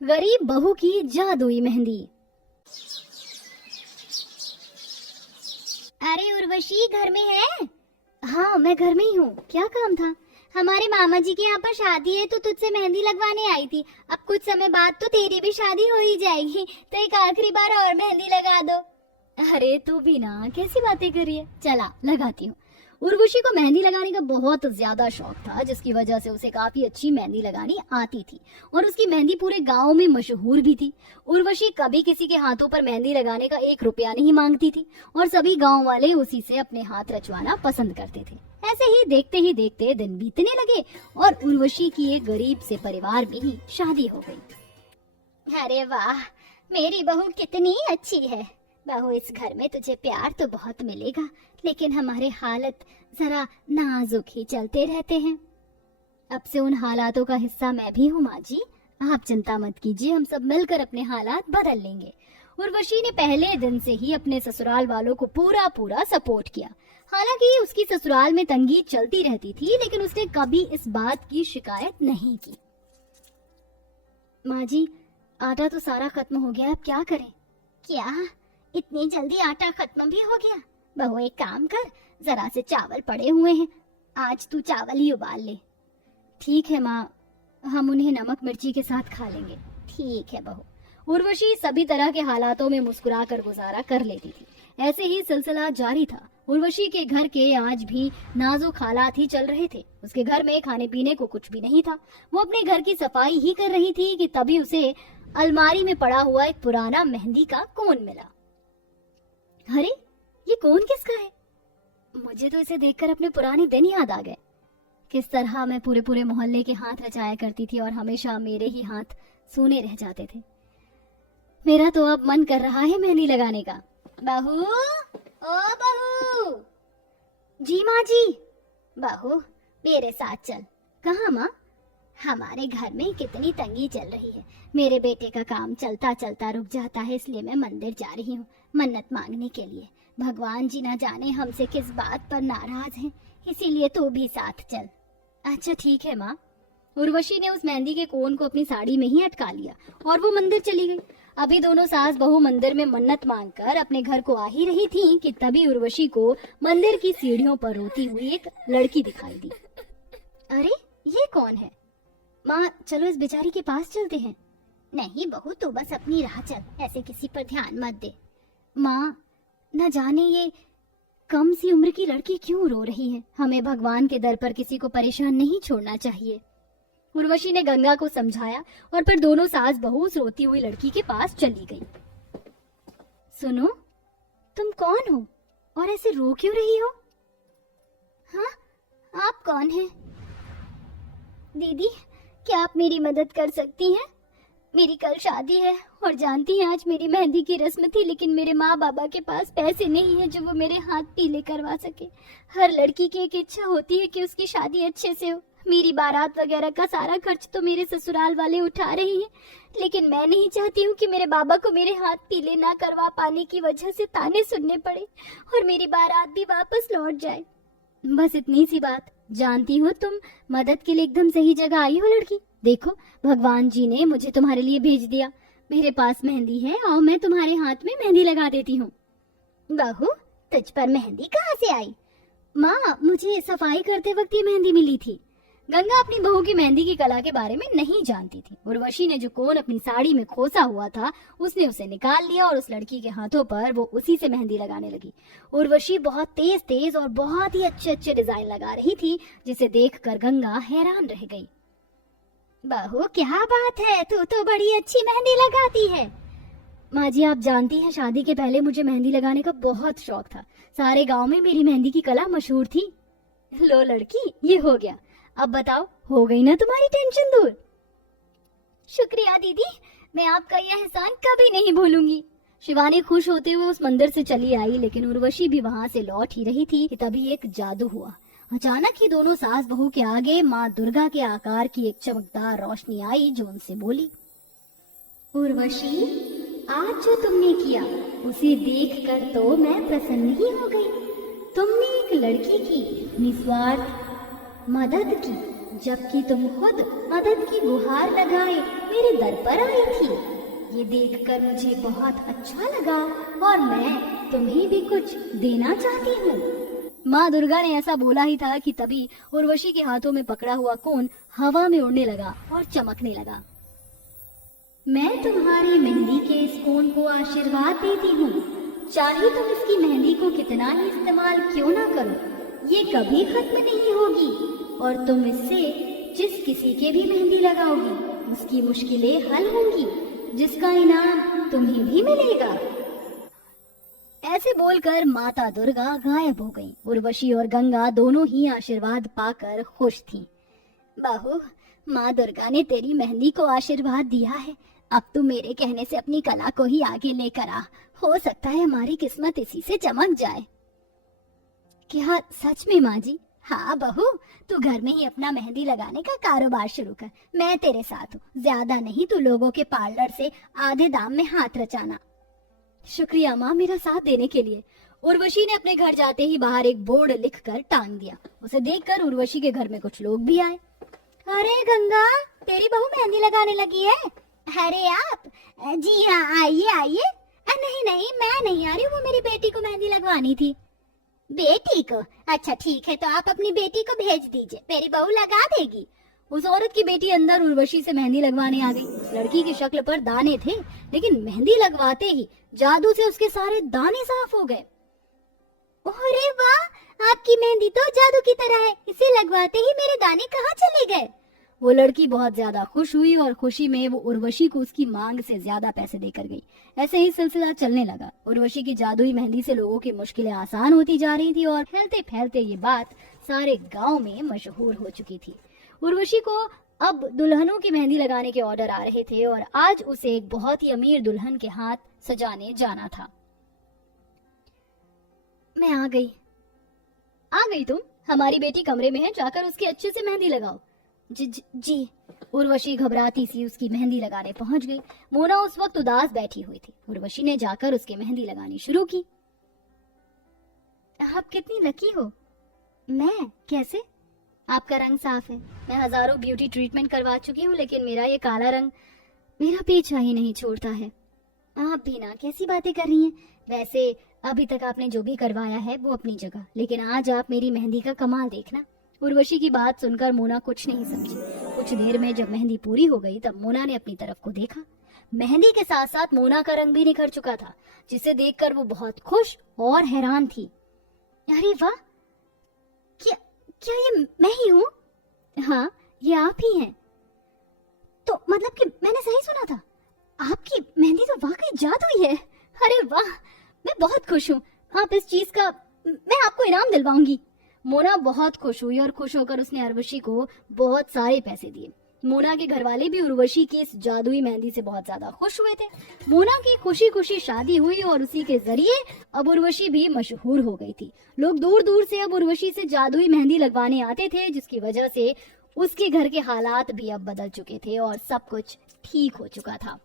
गरीब बहू की जादुई मेहंदी। अरे उर्वशी घर में है? हाँ मैं घर में ही हूँ, क्या काम था? हमारे मामा जी के यहाँ पर शादी है तो तुझसे मेहंदी लगवाने आई थी। अब कुछ समय बाद तो तेरी भी शादी हो ही जाएगी, तो एक आखिरी बार और मेहंदी लगा दो। अरे तू भी ना कैसी बातें कर रही है, चला लगाती हूँ। उर्वशी को मेहंदी लगाने का बहुत ज्यादा शौक था, जिसकी वजह से उसे काफी अच्छी मेहंदी लगानी आती थी और उसकी मेहंदी पूरे गांव में मशहूर भी थी। उर्वशी कभी किसी के हाथों पर मेहंदी लगाने का 1 रुपया नहीं मांगती थी और सभी गांव वाले उसी से अपने हाथ रचवाना पसंद करते थे। ऐसे ही देखते दिन बीतने लगे और उर्वशी की एक गरीब से परिवार में ही शादी हो गई। अरे वाह, मेरी बहू कितनी अच्छी है। बहू, इस घर में तुझे प्यार तो बहुत मिलेगा, लेकिन हमारे हालत जरा नाजुक ही चलते रहते हैं। अब से उन हालातों का हिस्सा मैं भी हूँ माँ जी, आप चिंता मत कीजिए, हम सब मिलकर अपने हालात बदल लेंगे। उर्वशी ने पहले दिन से ही अपने ससुराल वालों को पूरा सपोर्ट किया। हालांकि उसकी ससुराल में तंगी चलती रहती थी, लेकिन उसने कभी इस बात की शिकायत नहीं की। माँ जी, आटा तो सारा खत्म हो गया, अब क्या करें? क्या इतनी जल्दी आटा खत्म भी हो गया? बहू एक काम कर, जरा से चावल पड़े हुए हैं, आज तू चावल ही उबाल ले। ठीक है माँ, हम उन्हें नमक मिर्ची के साथ खा लेंगे। ठीक है बहू। उर्वशी सभी तरह के हालातों में मुस्कुराकर गुजारा कर लेती थी। ऐसे ही सिलसिला जारी था। उर्वशी के घर के आज भी नाजुक हालात ही चल रहे थे। उसके घर में खाने पीने को कुछ भी नहीं था। वो अपने घर की सफाई ही कर रही थी कि तभी उसे अलमारी में पड़ा हुआ एक पुराना मेहंदी का कोन मिला। अरे ये कोन किसका है? मुझे तो इसे देखकर अपने पुराने दिन याद आ गए। किस तरह मैं पूरे मोहल्ले के हाथ रचाया करती थी और हमेशा मेरे ही हाथ सूने रह जाते थे। मेरा तो अब मन कर रहा है मेहंदी लगाने का। बहू, ओ बहू। जी माँ जी। बहू मेरे साथ चल। कहाँ माँ? हमारे घर में कितनी तंगी चल रही है। मेरे बेटे का काम चलता चलता रुक जाता है, इसलिए मैं मंदिर जा रही हूँ मन्नत मांगने के लिए। भगवान जी ना जाने हमसे किस बात पर नाराज हैं, इसीलिए तू भी साथ चल। अच्छा ठीक है माँ। उर्वशी ने उस मेहंदी के कोन को अपनी साड़ी में ही अटका लिया और वो मंदिर चली गई। अभी दोनों सास बहू मंदिर में मन्नत मांगकर अपने घर को आ ही रही थीं कि तभी उर्वशी को मंदिर की सीढ़ियों पर रोती हुई एक लड़की दिखाई दी। अरे ये कौन है? माँ चलो इस बेचारी के पास चलते हैं। नहीं बहू, तू बस अपनी राह चल, ऐसे किसी पर ध्यान मत दे। माँ न जाने ये कम सी उम्र की लड़की क्यों रो रही है। हमें भगवान के दर पर किसी को परेशान नहीं छोड़ना चाहिए। उर्वशी ने गंगा को समझाया और फिर दोनों सास बहू उस रोती हुई लड़की के पास चली गई। सुनो, तुम कौन हो और ऐसे रो क्यों रही हो? हाँ, आप कौन हैं? दीदी, क्या आप मेरी मदद कर सकती हैं? मेरी कल शादी है और जानती हैं आज मेरी मेहंदी की रस्म थी, लेकिन मेरे माँ बाबा के पास पैसे नहीं है जो वो मेरे हाथ पीले करवा सके। हर लड़की की एक इच्छा होती है कि उसकी शादी अच्छे से हो। मेरी बारात वगैरह का सारा खर्च तो मेरे ससुराल वाले उठा रहे हैं, लेकिन मैं नहीं चाहती हूँ कि मेरे बाबा को मेरे हाथ पीले ना करवा पाने की वजह से ताने सुनने पड़े और मेरी बारात भी वापस लौट जाए। बस इतनी सी बात। जानती हो तुम मदद के लिए एकदम सही जगह आई हो लड़की। देखो भगवान जी ने मुझे तुम्हारे लिए भेज दिया। मेरे पास मेहंदी है और मैं तुम्हारे हाथ में मेहंदी लगा देती हूँ। बहू, तुझ पर मेहंदी कहाँ से आई? माँ, मुझे सफाई करते वक्त ये मेहंदी मिली थी। गंगा अपनी बहू की मेहंदी की कला के बारे में नहीं जानती थी। उर्वशी ने जो कोन अपनी साड़ी में खोसा हुआ था उसने उसे निकाल लिया और उस लड़की के हाथों पर वो उसी से मेहंदी लगाने लगी। उर्वशी बहुत तेज और बहुत ही अच्छे डिजाइन लगा रही थी, जिसे देखकर गंगा हैरान रह गई। बहू क्या बात है, तू तो बड़ी अच्छी मेहंदी लगाती है। माँ जी, आप जानती हैं शादी के पहले मुझे मेहंदी लगाने का बहुत शौक था। सारे गांव में मेरी मेहंदी की कला मशहूर थी। लो लड़की, ये हो गया। अब बताओ, हो गई ना तुम्हारी टेंशन दूर? शुक्रिया दीदी, मैं आपका यह एहसान कभी नहीं भूलूंगी। शिवानी खुश होते हुए उस मंदिर से चली आई, लेकिन उर्वशी भी वहाँ से लौट ही रही थी कि तभी एक जादू हुआ। अचानक ही दोनों सास बहू के आगे माँ दुर्गा के आकार की एक चमकदार रोशनी आई जो उनसे बोली, उर्वशी, आज जो तुमने किया उसे देखकर तो मैं प्रसन्न ही हो गई। तुमने एक लड़की की निस्वार्थ मदद की, जबकि तुम खुद मदद की गुहार लगाए मेरे दर पर आई थी। ये देखकर मुझे बहुत अच्छा लगा और मैं तुम्हें भी कुछ देना चाहती हूँ। माँ दुर्गा ने ऐसा बोला ही था कि तभी उर्वशी के हाथों में पकड़ा हुआ कोन हवा में उड़ने लगा और चमकने लगा। मैं तुम्हारी मेहंदी के इस कोन को आशीर्वाद देती हूँ। चाहे तुम इसकी मेहंदी को कितना ही इस्तेमाल क्यों ना करो, ये कभी खत्म नहीं होगी और तुम इससे जिस किसी के भी मेहंदी लगाओगी उसकी मुश्किलें हल होंगी, जिसका इनाम तुम्हें भी मिलेगा। ऐसे बोलकर माता दुर्गा गायब हो गईं। उर्वशी और गंगा दोनों ही आशीर्वाद पाकर खुश थी। बहू, माँ दुर्गा ने तेरी मेहंदी को आशीर्वाद दिया है। अब तू मेरे कहने से अपनी कला को ही आगे लेकर आ। हो सकता है हमारी किस्मत इसी से चमक जाए। क्या सच में माँ जी? हाँ बहू, तू घर में ही अपना मेहंदी लगाने का कारोबार शुरू कर। मैं तेरे साथ हूँ। ज्यादा नहीं तो लोगों के पार्लर से आधे दाम में हाथ रचाना। शुक्रिया माँ, मेरा साथ देने के लिए। उर्वशी ने अपने घर जाते ही बाहर एक बोर्ड लिखकर टांग दिया। उसे देखकर उर्वशी के घर में कुछ लोग भी आए। अरे गंगा, तेरी बहू मेहंदी लगाने लगी है। अरे आप? जी हाँ, आइए आइए। नहीं नहीं, मैं नहीं आ रही, वो मेरी बेटी को मेहंदी लगवानी थी। बेटी को? अच्छा ठीक है, तो आप अपनी बेटी को भेज दीजिए, मेरी बहू लगा देगी। उस औरत की बेटी अंदर उर्वशी से मेहंदी लगवाने आ गई। उस लड़की की शक्ल पर दाने थे, लेकिन मेहंदी लगवाते ही जादू से उसके सारे दाने साफ हो गए। अरे वाह, आपकी मेहंदी तो जादू की तरह है। इसे लगवाते ही मेरे दाने कहाँ चले गए? वो लड़की बहुत ज्यादा खुश हुई और खुशी में वो उर्वशी को उसकी मांग से ज्यादा पैसे देकर गई। ऐसे ही सिलसिला चलने लगा। उर्वशी की जादुई मेहंदी से लोगों की मुश्किलें आसान होती जा रही थी और फैलते फैलते ये बात सारे गांव में मशहूर हो चुकी थी। उर्वशी को अब दुल्हनों की मेहंदी लगाने के ऑर्डर आ रहे थे और आज उसे एक बहुत ही अमीर दुल्हन के हाथ सजाने जाना था। मैं आ गई। आ गई तुम? हमारी बेटी कमरे में है, जाकर उसकी अच्छे से मेहंदी लगाओ। जी। उर्वशी घबराती सी उसकी मेहंदी लगाने पहुंच गई। मोना उस वक्त उदास बैठी हुई थी। उर्वशी ने जाकर उसके मेहंदी लगानी शुरू की। आप कितनी लकी हो। मैं? कैसे? आपका रंग साफ है। मैं हजारों ब्यूटी ट्रीटमेंट करवा चुकी हूँ, लेकिन मेरा ये काला रंग मेरा पीछा ही नहीं छोड़ता है। आप भी ना कैसी बातें कर रही हैं। वैसे अभी तक आपने जो भी करवाया है वो अपनी जगह, लेकिन आज आप मेरी मेहंदी का कमाल देखना। उर्वशी की बात सुनकर मोना कुछ नहीं समझी। कुछ देर में जब मेहंदी पूरी हो गई तब मोना ने अपनी तरफ को देखा। मेहंदी के साथ साथ मोना का रंग भी निखर चुका था, जिसे देखकर वो बहुत खुश और हैरान थी। अरे वाह, क्या ये मैं ही हूँ? हाँ, ये आप ही हैं। तो मतलब कि मैंने सही सुना था? आपकी मेहंदी तो वाकई जादुई है। अरे वाह, मैं बहुत खुश हूँ। आप इस चीज का मैं आपको इनाम दिलवाऊंगी। मोना बहुत खुश हुई और खुश होकर उसने उर्वशी को बहुत सारे पैसे दिए। मोना के घरवाले भी उर्वशी की इस जादुई मेहंदी से बहुत ज्यादा खुश हुए थे। मोना की खुशी खुशी शादी हुई और उसी के जरिए अब उर्वशी भी मशहूर हो गई थी। लोग दूर दूर से अब उर्वशी से जादुई मेहंदी लगवाने आते थे, जिसकी वजह से उसके घर के हालात भी अब बदल चुके थे और सब कुछ ठीक हो चुका था।